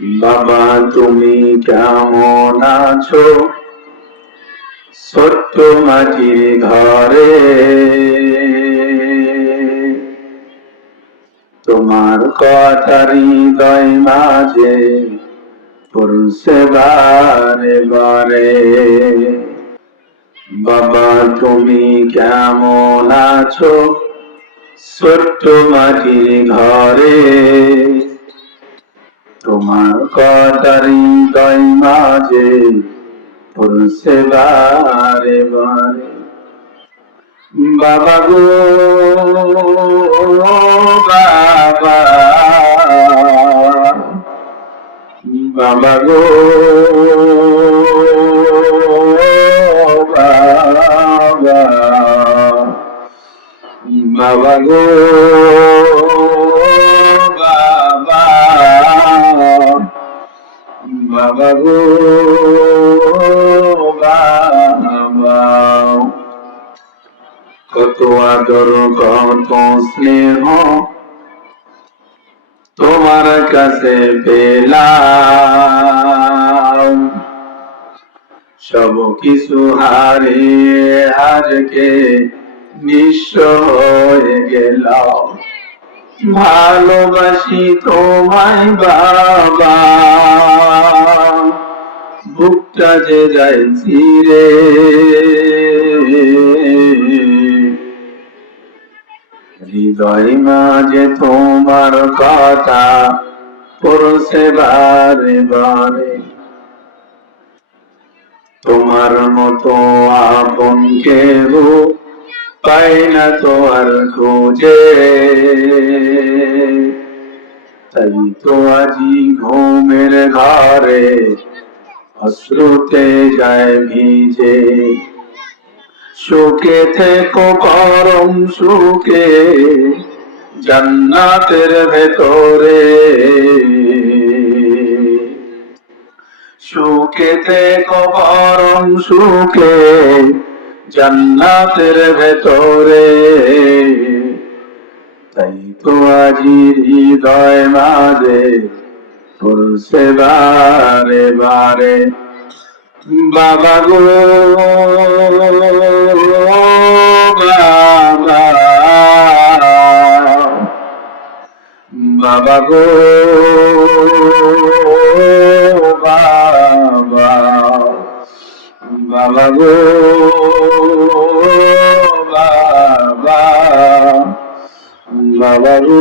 বাবা তুমি কেমন আছো ছোট্ট মাটির ঘরে? তোমার কথা হৃদয় মাঝে পড়ছে বারে বারে। বাবা তুমি কেমন আছো ছোট্ট মাটির ঘরে? তোমার কথা হৃদয় মাঝে পড়ছে বারে বারে। বাবা গো বাবা, বাবা গো বাবা, বাবা গো বাবা, বাবা গো বাবা। কত আদর কত স্নেহ তোমার কাছে পেলাম, সব কিছু হারিয়ে আজকে নিঃস্ব হয়ে গেলাম। ভালোবাসি তোমায় বাবা, বুকটা যে যায় ছিঁড়ে। হৃদয় মাঝে তোমার কথা পড়ছে বারে বারে। তোমার মতো আপন কেহ পাই না তো আর খোঁজে, তাই তো আজি ঘুমের ঘরে অশ্রুতে যায় ভিজে। সুখে থেকো পরম সুখে জান্নাতের ভেতরে, সুখে থেকো পরম সুখে জান্নাতের ভেতরে। তাই তো আজি হৃদয় মাঝে পড়ছে বারে বারে। বাবা গো বাবা, বাবা গো বাবা, বাবা গো বাবা, বাবা গো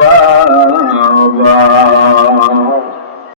বাবা।